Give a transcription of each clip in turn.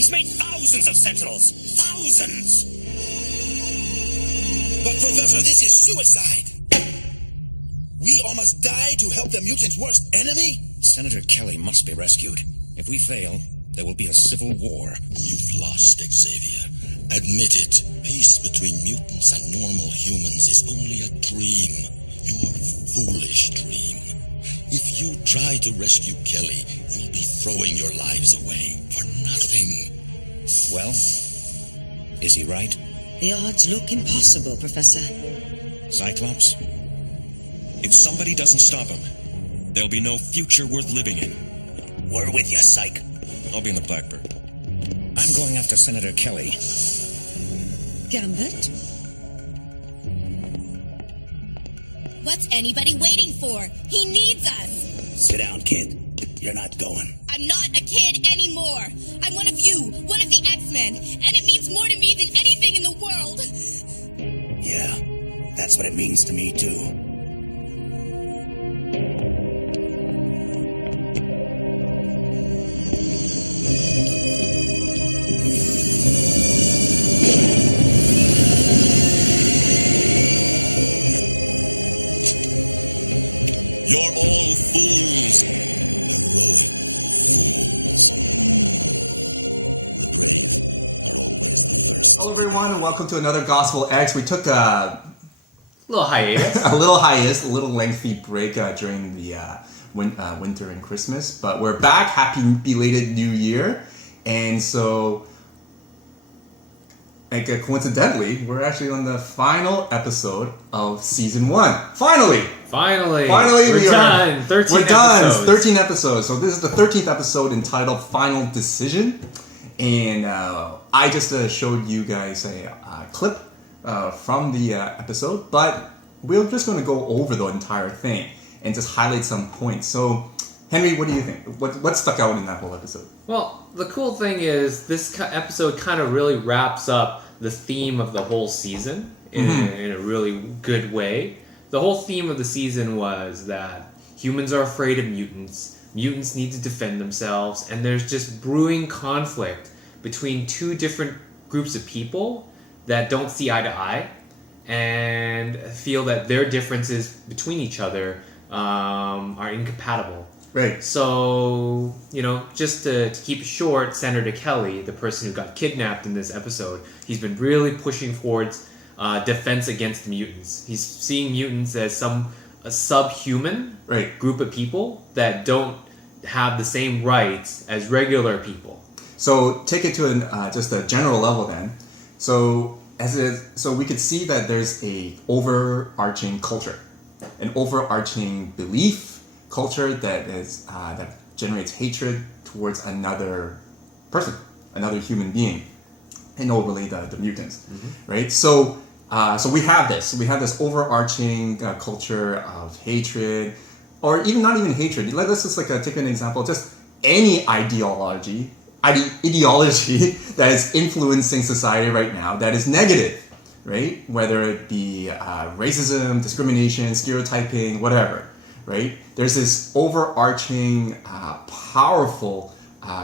He's made thousands of Sentinels. Thousands! But, Professor, this is suicide. We all must die to help the mutants' worst enemy? Senator Kelly must be rescued. If we fail, there will be a civil war. You've lost, Xavier. Admit it. Peace between mutants and normal humans is only a dream. Your foolish dream. If you try to rescue Kelly, you'll be throwing your lives away for nothing. Well, is he right? The odds look impossible, Professor. Cyclops? If somebody doesn't stop him, there'll be no future worth living in. We're with you, Psych. I'll be in the Blackbird. I'm going after Senator Kelly. Gambit? What's anybody waiting for? He needs us! Sit down, kid. You're not going. I'm not a kid anymore! I'm one of you, one of the X-Men, and it means more to me than anything in the world! Yeah, that's what it means to me, too. You're all fools. Heroic fools. The brave are always the first. Hello everyone and welcome to another GospelX. We took a little hiatus. a little lengthy break during the winter and Christmas. But we're back. Happy belated New Year. And so, coincidentally, we're actually on the final episode of Season 1. Finally, we're we done. are 13 we're done. episodes. 13 episodes. So this is the 13th episode entitled Final Decision. And I just showed you guys a clip from the episode, but we're just going to go over the entire thing and just highlight some points. So, Henry, what do you think? What stuck out in that whole episode? Well, the cool thing is this episode kind of really wraps up the theme of the whole season in a really good way. The whole theme of the season was that humans are afraid of mutants, mutants need to defend themselves, and there's just brewing conflict between two different groups of people that don't see eye to eye and feel that their differences between each other are incompatible. Right. So, just to keep it short, Senator Kelly, the person who got kidnapped in this episode, he's been really pushing towards defense against mutants. He's seeing mutants as a subhuman group of people that don't have the same rights as regular people. So take it to just a general level then. So we could see that there's a overarching culture, an overarching belief culture that generates hatred towards another person, another human being, and notably the mutants, right? So we have this overarching culture of hatred, or even not even hatred. Let's just take an example, just any ideology that is influencing society right now that is negative, right? Whether it be racism, discrimination, stereotyping, whatever, right? There's this overarching, powerful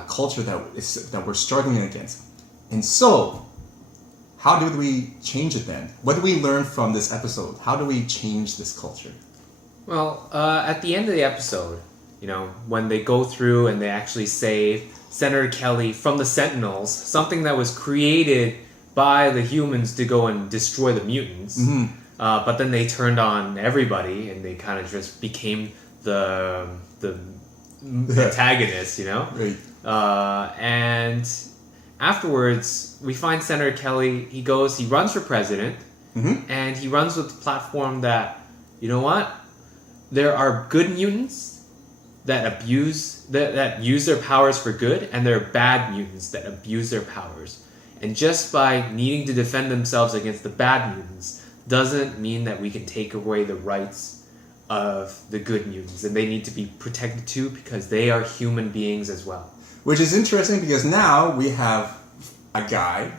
culture that we're struggling against. And so, how do we change it then? What do we learn from this episode? How do we change this culture? Well, at the end of the episode, when they go through and they actually save Senator Kelly from the Sentinels, something that was created by the humans to go and destroy the mutants, but then they turned on everybody and they kind of just became the antagonists, Right. And afterwards, we find Senator Kelly, he runs for president, and he runs with the platform that, there are good mutants that use their powers for good, and there are bad mutants that abuse their powers. And just by needing to defend themselves against the bad mutants doesn't mean that we can take away the rights of the good mutants, and they need to be protected too because they are human beings as well. Which is interesting because now we have a guy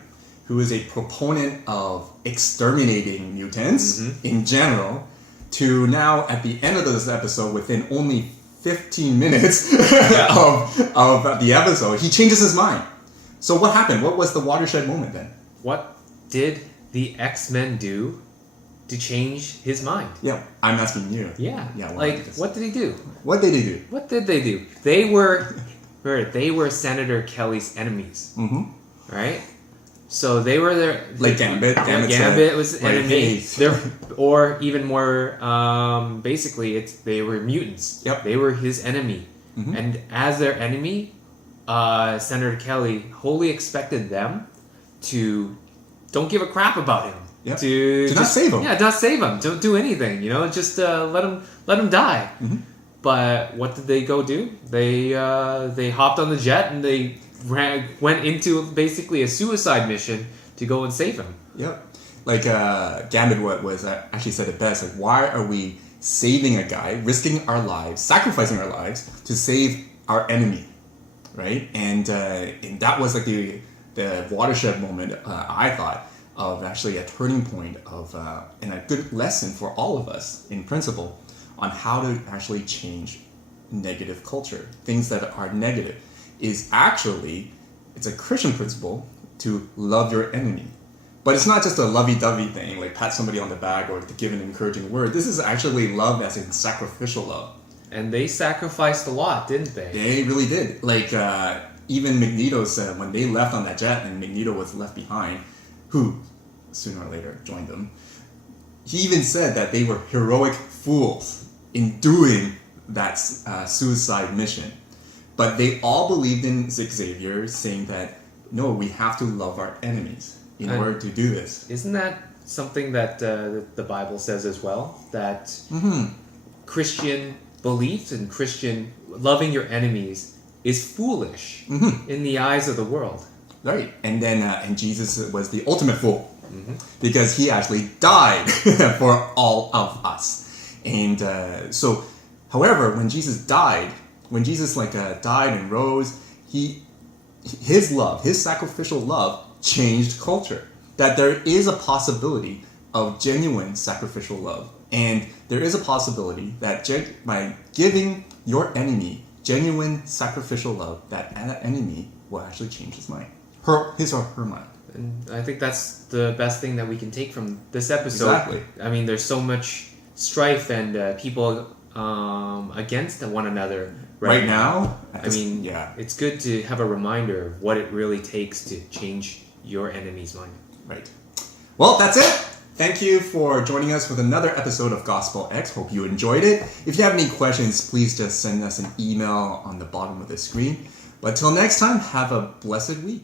who is a proponent of exterminating mutants in general, to now at the end of this episode, within only 15 minutes of the episode, he changes his mind. So what happened? What was the watershed moment then? What did the X-Men do to change his mind? Yeah, I'm asking you. Yeah. Yeah. What did he do? What did he do? What did they do? They were Senator Kelly's enemies. Mm-hmm. Right? So they were there. Like Gambit. Gambit was like, enemy. hey. Or even more, basically, they were mutants. Yep. They were his enemy. Mm-hmm. And as their enemy, Senator Kelly wholly expected them to don't give a crap about him. Yep. To not save him. Yeah, not save him. Don't do anything. Just let him die. Mm-hmm. But what did they go do? They hopped on the jet and they went into basically a suicide mission to go and save him. Yep. Like Gambit was actually said it best. Like, why are we saving a guy, risking our lives, sacrificing our lives to save our enemy, right? And that was like the watershed moment. I thought of actually a turning point of and a good lesson for all of us in principle on how to actually change negative culture. Things that are negative is actually, it's a Christian principle to love your enemy. But it's not just a lovey-dovey thing, like pat somebody on the back or to give an encouraging word. This is actually love as in sacrificial love. And they sacrificed a lot, didn't they? They really did. Like even Magneto's, when they left on that jet and Magneto was left behind, who sooner or later joined them, he even said that they were heroic fools in doing that suicide mission. But they all believed in Xavier, saying that, no, we have to love our enemies in order to do this. Isn't that something that the Bible says as well? That Christian beliefs and Christian loving your enemies is foolish in the eyes of the world. Right. And then and Jesus was the ultimate fool because he actually died for all of us. And so, however, when Jesus died, died and rose, his love, his sacrificial love changed culture. That there is a possibility of genuine sacrificial love. And there is a possibility that by giving your enemy genuine sacrificial love, that enemy will actually change his mind. His or her mind. And I think that's the best thing that we can take from this episode. Exactly. I mean, there's so much strife and people against one another right now. It's good to have a reminder of what it really takes to change your enemy's mind. Right. Well, that's it. Thank you for joining us with another episode of GospelX. Hope you enjoyed it. If you have any questions, please just send us an email on the bottom of the screen. But till next time, have a blessed week.